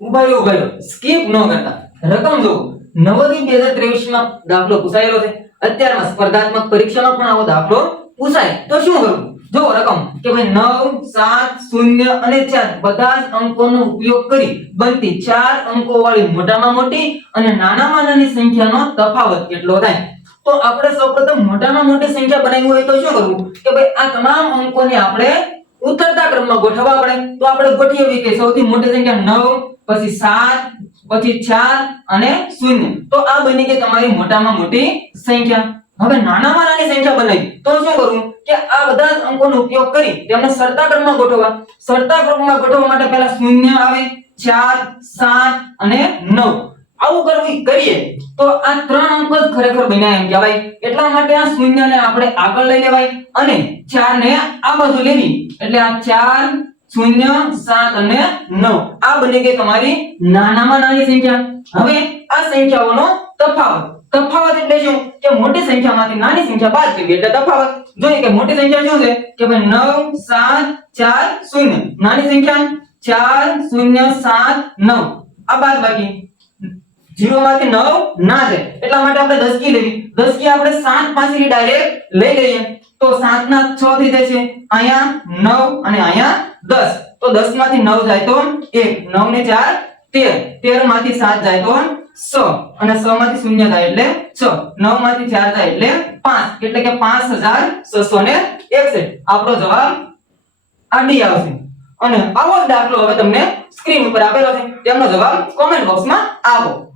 ઉભાયો skip ન કરતા રકમ જો નવોદય 2023 માં દાખલો પૂછાયેલો છે અત્યારમાં સ્પર્ધાત્મક પરીક્ષામાં પણ આવો દાખલો પૂછાય તો શું કરવું જો રકમ કે ભાઈ 9 7 0 અને 4 બધા જ અંકોનો ઉપયોગ કરી બનતી 4 અંકો વાળી મોટામાં મોટી અને નાનામાં નાની સંખ્યાનો તફાવત કેટલો થાય તો આપણે સૌપ્રથમ મોટામાં મોટી સંખ્યા બનાવવી હોય તો શું કરવું કે ભાઈ આ તમામ અંકોને આપણે ઉતરતા ક્રમમાં ગોઠવવા પડે તો આપણે ગોઠવીએ કે સૌથી મોટી સંખ્યા 9 પછી 7 પછી 4 અને 0 તો આ બની ગઈ તમારી મોટામાં મોટી સંખ્યા હવે નાનામાં નાની સંખ્યા બનાવી તો શું કરવું કે આ બધા જ અંકોનો ઉપયોગ કરી તેમને સરતા ક્રમમાં ગોઠવવા સરતા ક્રમમાં ગોઠવવા માટે પહેલા 0 આવે 4 7 અને 9 આવું કરીએ તો આ ત્રણ અંકો જ ખરેખર બન્યા એમ કહેવાય એટલા માટે આ 0 ને આપણે આગળ લઈ લેવાય અને 4 ને આ બાજુ લેવી એટલે આ 4 0 7 અને 9 આ બની ગઈ તમારી નાનામાં નાની સંખ્યા હવે આ સંખ્યાઓનો તફાવત એટલે શું કે મોટી સંખ્યામાંથી નાની સંખ્યા બાદ કરવી એટલે તફાવત જોઈએ કે મોટી સંખ્યા શું છે કે ભાઈ 9 7 4 0 નાની સંખ્યા 4 0 7 9 આ બાદ બાકી 0 માંથી 9 ના જાય એટલા માટે આપણે 10 કી લેવી 10 કી આપણે 7 પાછળથી ડાયરેક્ટ લઈ લઈએ તો 7 ના 6 થઈ જશે અહીંયા 9 અને અહીંયા 10 તો 10 માંથી 9 જાય તો 1 9 ને 4 13 13 માંથી 7 જાય તો 6 અને 6 માંથી 0 જાય એટલે 6 9 માંથી 4 જાય એટલે 5 એટલે કે 5661 આપણો જવાબ આ ડી આવશે અને આવો દાખલો હવે તમને સ્ક્રીન ઉપર આપેલો છે તેમનો જવાબ કોમેન્ટ બોક્સમાં આપો